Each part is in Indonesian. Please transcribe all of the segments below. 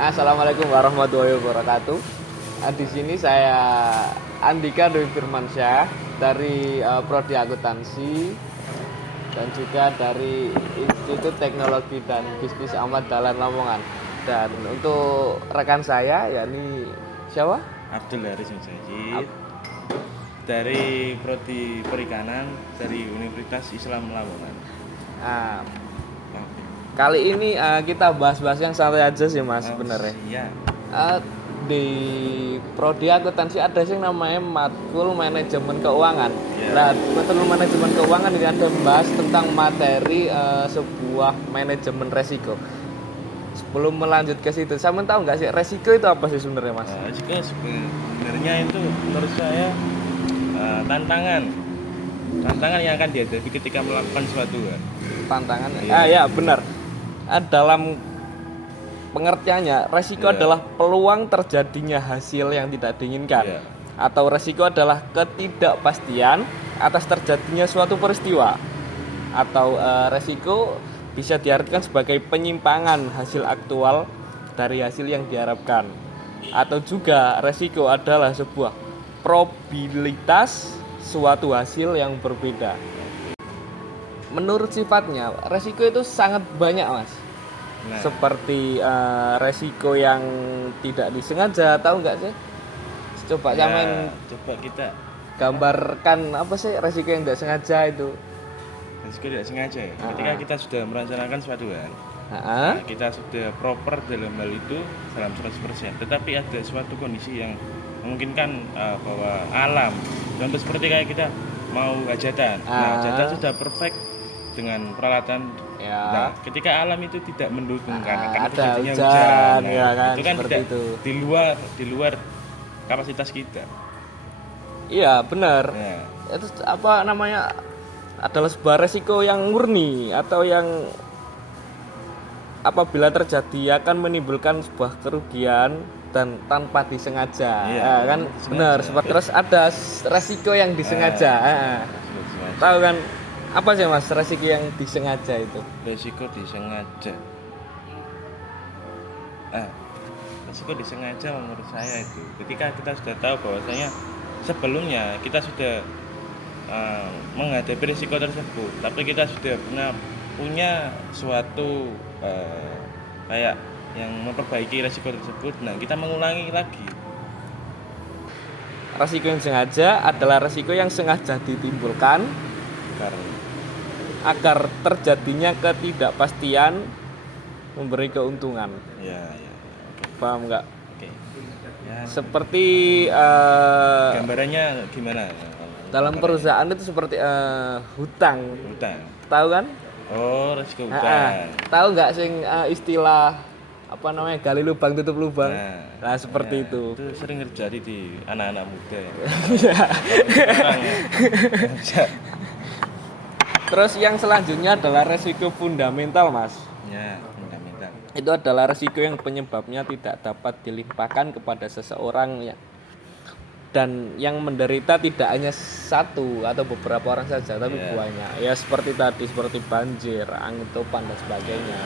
Assalamualaikum warahmatullahi wabarakatuh. Di sini saya Andika Dwi Firmansyah dari Prodi Akuntansi dan juga dari Institut Teknologi dan Bisnis Ahmad Dahlan Lamongan. Dan untuk rekan saya yakni siapa? Abdul Haris Mujahid dari Prodi Perikanan dari Universitas Islam Lamongan. Nah, kali ini kita bahas-bahas yang santai aja sih mas sebenarnya. Iya. Di Prodi Akuntansi ada sih namanya matkul manajemen keuangan. Nah, matkul manajemen keuangan ini ada membahas tentang materi sebuah manajemen resiko. Sebelum melanjut ke situ, saya mau tahu nggak sih resiko itu apa sih sebenarnya mas? Resiko sebenarnya itu menurut saya tantangan yang akan dihadapi ketika melakukan suatu hal. Tantangan. Ya benar. Dalam pengertiannya, resiko adalah peluang terjadinya hasil yang tidak diinginkan. Atau resiko adalah ketidakpastian atas terjadinya suatu peristiwa. Atau resiko bisa diartikan sebagai penyimpangan hasil aktual dari hasil yang diharapkan. Atau juga resiko adalah sebuah probabilitas suatu hasil yang berbeda. Menurut sifatnya, resiko itu sangat banyak mas. Seperti resiko yang tidak disengaja, tahu nggak sih? Coba coba kita gambarkan apa sih resiko yang tidak sengaja itu? Resiko tidak sengaja ya. Ketika kita sudah merencanakan suatu hal, kita sudah proper dalam hal itu dalam 100%. Tetapi ada suatu kondisi yang memungkinkan bahwa alam, contoh seperti kayak kita mau hajatan. Hajatan sudah perfect dengan peralatan. Nah, ketika alam itu tidak mendukung karena terjadinya hujan, itu kan tidak itu. di luar kapasitas kita. Iya, benar. Itu apa namanya? Adalah sebuah resiko yang murni atau yang apabila terjadi akan menimbulkan sebuah kerugian dan tanpa disengaja. Kan benar. Terus ada resiko yang disengaja. Tahu kan? Apa sih mas resiko yang disengaja itu? Resiko disengaja. Resiko disengaja menurut saya itu ketika kita sudah tahu bahwasanya sebelumnya kita sudah menghadapi risiko tersebut, tapi kita sudah punya suatu kayak yang memperbaiki risiko tersebut. Nah, kita mengulangi lagi. Risiko yang sengaja adalah risiko yang sengaja ditimbulkan agar terjadinya ketidakpastian memberi keuntungan. Paham nggak? Seperti gambarannya gimana? Dalam perusahaan itu seperti hutang. Tahu kan? Oh, risiko hutang. Tahu nggak sing istilah apa namanya gali lubang tutup lubang? Nah seperti itu. Itu sering terjadi di anak-anak muda. Terus yang selanjutnya adalah resiko fundamental mas. Fundamental. Itu adalah resiko yang penyebabnya tidak dapat dilimpahkan kepada seseorang ya. Dan yang menderita tidak hanya satu atau beberapa orang saja, tapi banyak. Ya seperti tadi, seperti banjir, angin topan dan sebagainya.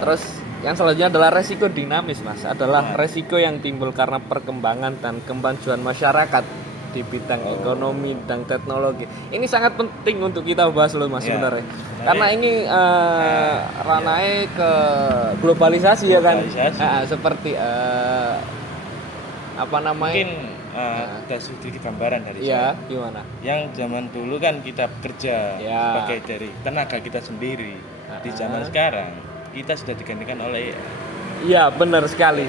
Terus yang selanjutnya adalah resiko dinamis mas. Adalah resiko yang timbul karena perkembangan dan kemajuan masyarakat di bidang ekonomi dan teknologi. Ini sangat penting untuk kita bahas loh mas sebenarnya. Karena ini ranahnya ke globalisasi ya kan. Seperti apa namanya? Mungkin ada sedikit gambaran dari saya. Gimana? Yang zaman dulu kan kita bekerja sebagai dari tenaga kita sendiri. Di zaman sekarang kita sudah digantikan oleh Iya benar sekali.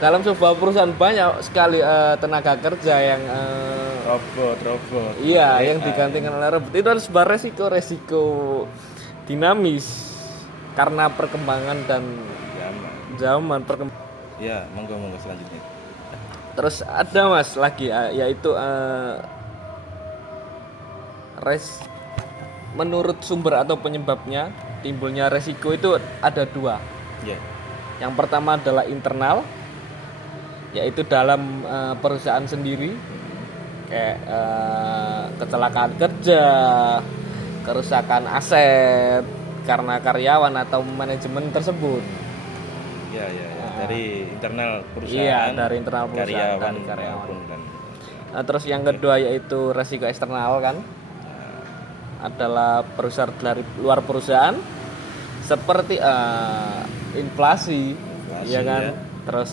Dalam sebuah perusahaan banyak sekali tenaga kerja yang robot. Iya, yang digantikan oleh robot. Itu harus sebuah resiko dinamis karena perkembangan dan zaman Ya, monggo selanjutnya. Terus ada mas lagi yaitu menurut sumber atau penyebabnya timbulnya resiko itu ada dua. Yang pertama adalah internal, yaitu dalam perusahaan sendiri, kayak kecelakaan kerja, kerusakan aset karena karyawan atau manajemen tersebut. dari internal Iya, perusahaan, dari internal perusahaan karyawan, dan karyawan. dan Nah, terus yang kedua yaitu resiko eksternal kan, adalah perusahaan dari luar perusahaan seperti inflasi, ya kan, ya. terus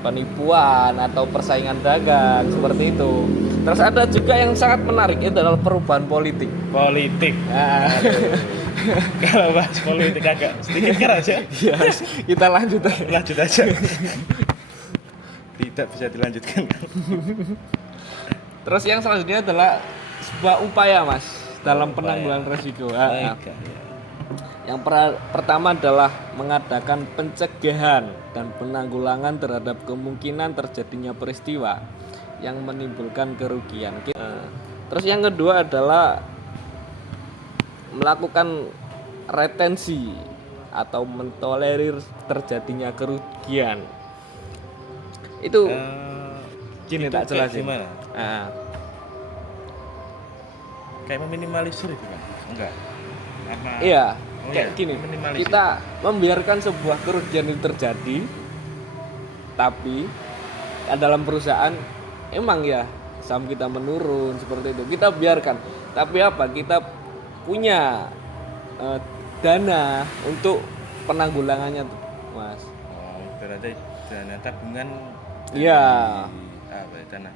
penipuan atau persaingan dagang seperti itu. Terus ada juga yang sangat menarik itu adalah perubahan politik. Nah. Kalau bahas politik agak sedikit keras ya. Ya, kita lanjut aja. Tidak bisa dilanjutkan. Terus yang selanjutnya adalah sebuah upaya Mas dalam penanggulangan risiko. Yang pertama adalah mengadakan pencegahan dan penanggulangan terhadap kemungkinan terjadinya peristiwa yang menimbulkan kerugian. Terus yang kedua adalah melakukan retensi atau mentolerir terjadinya kerugian. Itu gini tak jelasin. Gimana? Kayak meminimalisir itu kan? Enggak. Iya. Kayak gini, kita membiarkan sebuah kerugian itu terjadi, tapi dalam perusahaan emang ya saham kita menurun seperti itu, kita biarkan. Tapi apa? Kita punya dana untuk penanggulangannya, Mas. Berarti dana tabungan. Iya. Dana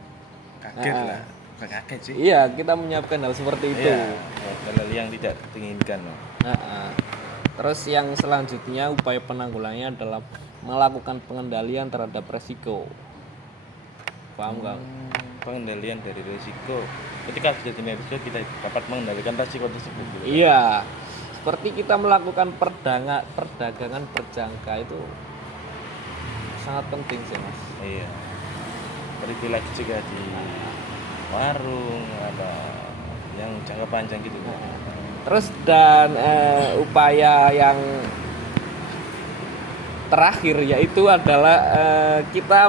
kaget lah. Kaget sih. Iya, kita menyiapkan hal seperti itu. Hal yang tidak diinginkan. Terus yang selanjutnya upaya penanggulangannya adalah melakukan pengendalian terhadap resiko. Paham nggak? Pengendalian dari resiko. Ketika terjadi resiko kita dapat mengendalikan resiko tersebut. Gitu. Iya. Seperti kita melakukan perdagangan berjangka itu sangat penting sih Mas. Iya. Privilege juga di warung ada yang jangka panjang gitu. Terus dan upaya yang terakhir yaitu adalah kita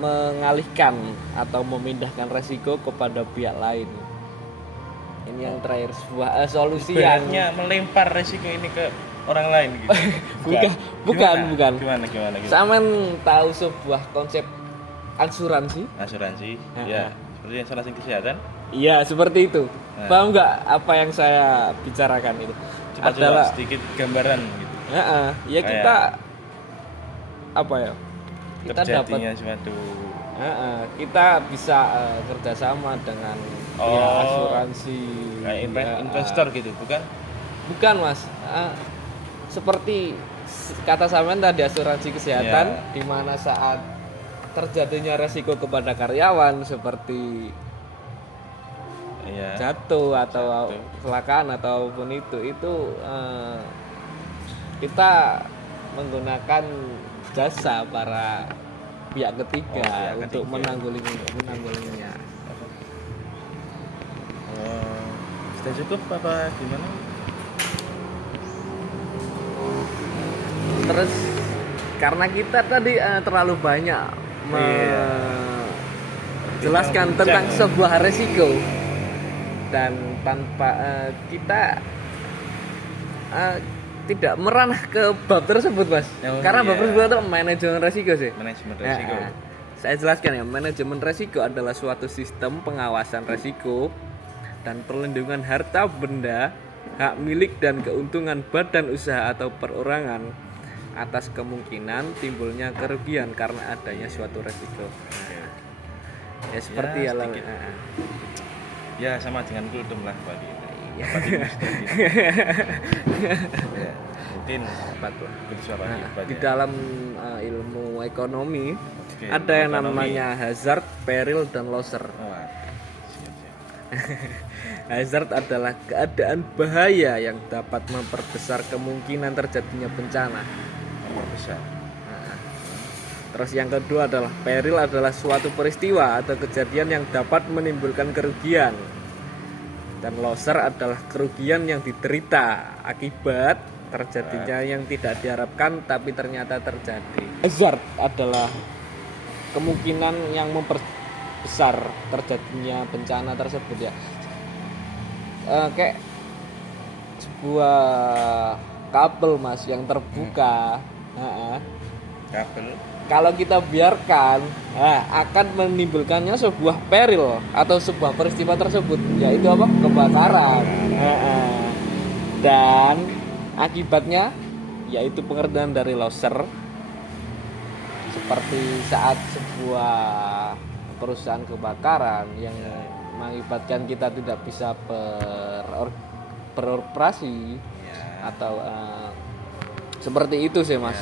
mengalihkan atau memindahkan resiko kepada pihak lain. Ini yang terakhir, sebuah solusi yang melempar resiko ini ke orang lain gitu. bukan. Gimana? Samen tahu sebuah konsep asuransi? Ya, seperti asuransi kesehatan. Iya, seperti itu. Paham nggak apa yang saya bicarakan itu? Adalah sedikit gambaran gitu. Ya kita apa ya? Kita dapat suatu. Kita bisa kerjasama dengan asuransi. Kayak investor gitu, bukan? Bukan Mas. Seperti kata sampean tadi asuransi kesehatan, di mana saat terjadinya resiko kepada karyawan seperti jatuh atau kecelakaan ataupun itu kita menggunakan jasa para pihak ketiga untuk menanggulanginya. Sudah cukup apa gimana? Terus karena kita tadi terlalu banyak menjelaskan tentang sebuah resiko dan tanpa kita tidak meranah ke bab tersebut Mas. Karena bab tersebut itu manajemen resiko sih. Manajemen resiko. Saya jelaskan ya, manajemen resiko adalah suatu sistem pengawasan resiko dan perlindungan harta benda, hak milik dan keuntungan badan usaha atau perorangan atas kemungkinan timbulnya kerugian karena adanya suatu resiko. Ya seperti ya sama dengan kultum lah bagi mungkin di dalam ilmu ekonomi ada yang namanya hazard, peril dan losser. Hazard adalah keadaan bahaya yang dapat memperbesar kemungkinan terjadinya bencana. Terus yang kedua adalah peril adalah suatu peristiwa atau kejadian yang dapat menimbulkan kerugian. Dan losser adalah kerugian yang diderita akibat terjadinya yang tidak diharapkan tapi ternyata terjadi. Hazard adalah kemungkinan yang memperbesar terjadinya bencana tersebut ya. Kayak sebuah kabel Mas yang terbuka, kabel kalau kita biarkan akan menimbulkannya sebuah peril atau sebuah peristiwa tersebut, yaitu apa? Kebakaran. Dan akibatnya yaitu pengerjaan dari loser, seperti saat sebuah perusahaan kebakaran yang mengakibatkan kita tidak bisa beroperasi atau seperti itu sih Mas.